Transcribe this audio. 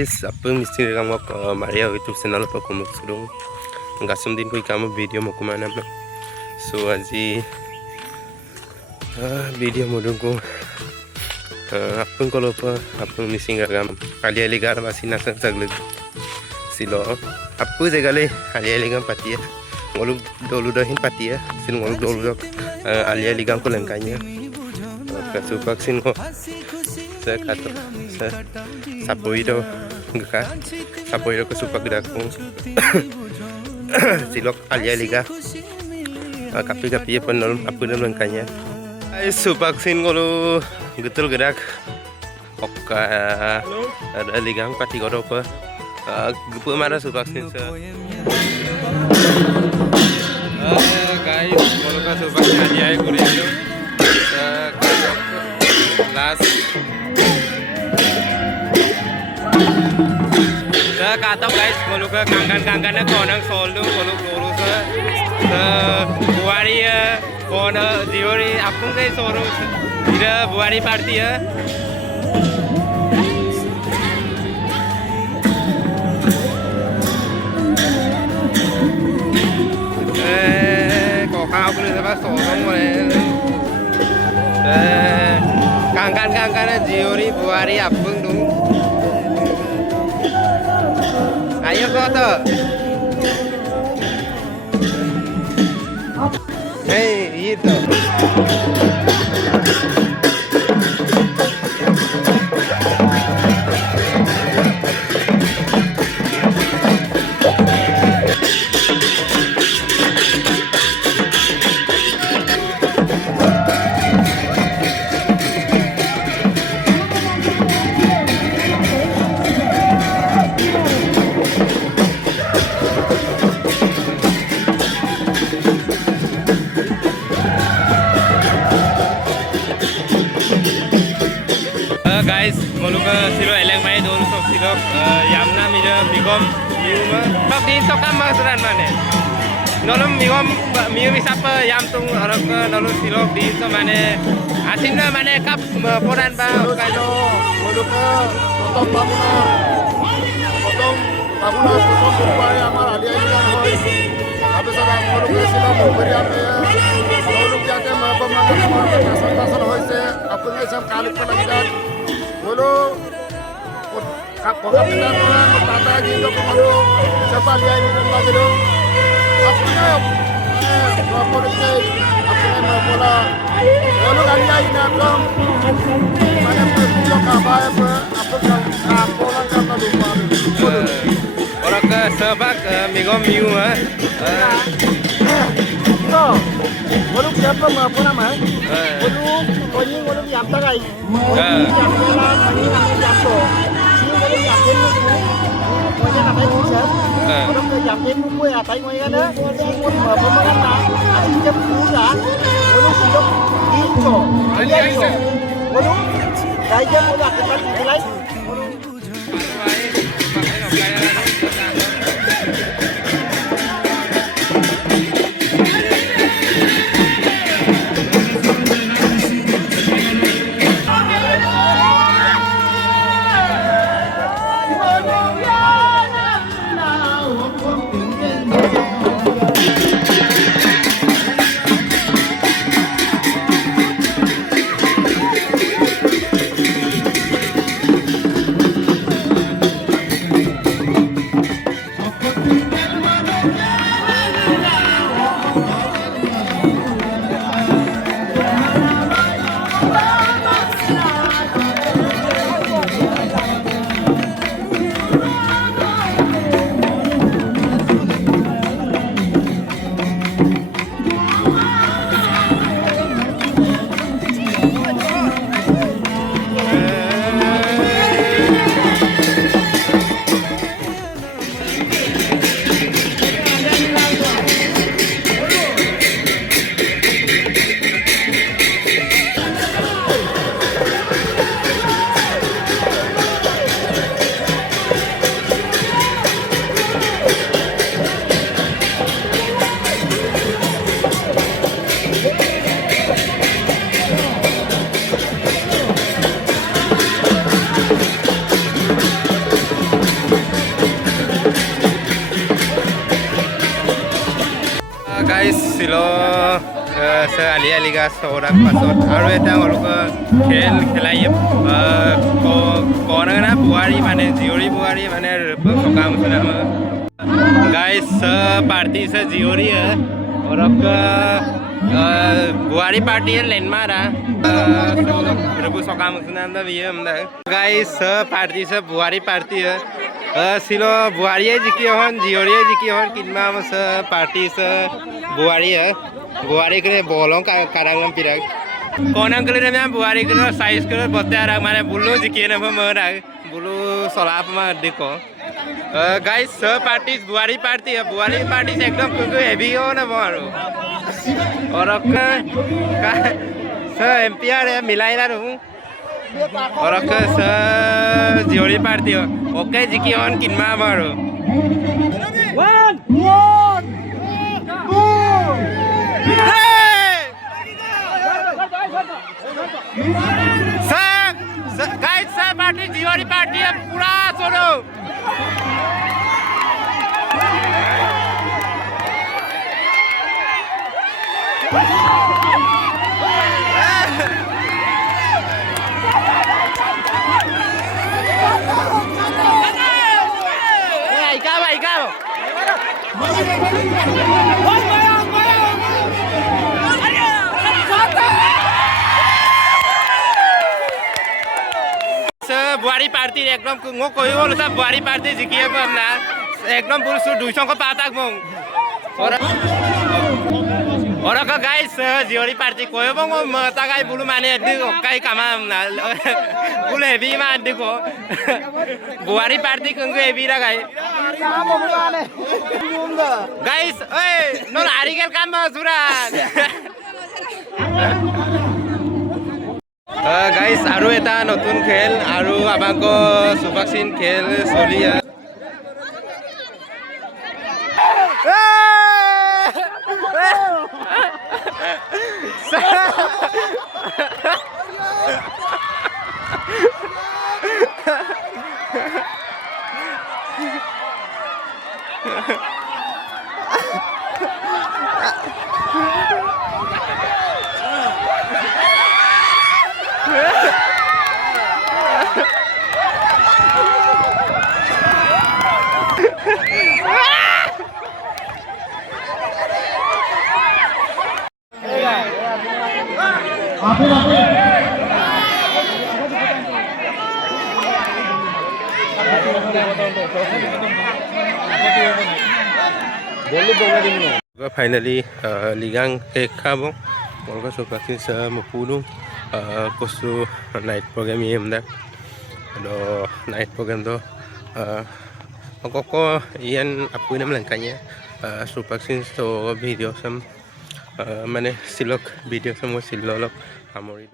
guys, apa mesti kamu Maria YouTube channel apa kamu sudah gasum din koi kamu video mau kemana mah so aji video mau dongko apa kalau apa mesti kamu kali gar masih nak sagleg silo apa segala kali gam pati ya ngolu dolu dahin pati ya sin ngolu dolu ali gam ko lengkanya kasu vaksin ko sa kato sa sapoi do ngka sapoi do kesupak daku silok alia liga kapi penol apa nama lengkanya vaksin kalau getul gerak oka ada liga pati kodo apa gepu mana vaksin sa guys kalau vaksin alia kurian do last kata guys kalau ke kangkan konang solo kalau lurus buari kona diori apung ke soro tidak buari party ya kok kau boleh apa sorong boleh kangkan diori buari apung dong ayo foto. Hei, itu. guys ngolong ke silo eleng mai dulu sok silo yamna mija bigom miuma sok din sok kam masaran mane nolong bigom miu misapa yam tung orang ke nolong silo din so mane asin na mane kap poran ba kaino ngolong ke potong berupaya amar alia ini kan hoy habis ada ngolong ke silo memberi apa ya ngolong jake pemangkat amar kasar hoy se apa ngai sam kalik pelagi Bolo, kapok kita orang tata jindo komando siapa dia ini lagi dong. Apa ni? Apa ni? Apa ni bola? Bolo kali ini dong. Mana perlu kabar apa bola karena lupa. Orang ke sebab migom miu Bolo siapa apa nama? Bolo Koni bolo yang tagai. Yang jalan ini nak yang tu. Ini bolo yang jenuh tu. Koni nak baik macam. Bolo yang jenuh pun apa yang mana? Ini bolo pemakan nak. Asyik jam pula. Bolo siap itu. Ini bolo. Dah jam bolo akan mulai. Guys চিলো আলি আলিগা চৌৰাৰ পাছত আৰু এটা খেল খেলাই কণা বোৱাৰী মানে জীয়ৰী বোৱাৰী মানে সকাম गाइस पार्टी से जियोरी है और आपका बुआरी पार्टी है लेनमारा रबु सकाम सुनांदा भी है हमदा गाइस पार्टी से बुआरी पार्टी है सिलो बुआरी है जिकी हन जियोरी है जिकी हन किनमा मस पार्टी से बुआरी है बुआरी के बोलों का कारंगम पिराग कौन अंकल ने मैं बुआरी के साइज के बत्ते आ रहा माने बुल्लू जिकी ने मरा बुल्लू सलाप में देखो गाइस पार्टी बुआरी पार्टी है बुआरी पार्टी से एकदम हेवी हो ना मारो और एम्पियर है मिलाई ना रहूं और जियोरी पार्टी हो ओके जिकी ऑन किनमा मारो गाइस पार्टी जियोरी पार्टी है पूरा सुनो बुआरी पार्टी एकदम ngô koi hol ta buari party jikie pam na ekdom puru 200 ko patak mong ora ka guys jiori party koi bong ta gai bulu mane di kai kamam na bulu heavy ma di ko buari party kung heavy ra gai guys oi no arigel kam suran guys আৰু এটা নতুন খেল আৰু আমাক সুভাষিন খেল চলি Finally ligang ekabo molga sopakin sa mapulong posto night program yem da do night program do ko yan apu nam langkanya sopakin so video sam mane silok video sam silolok amori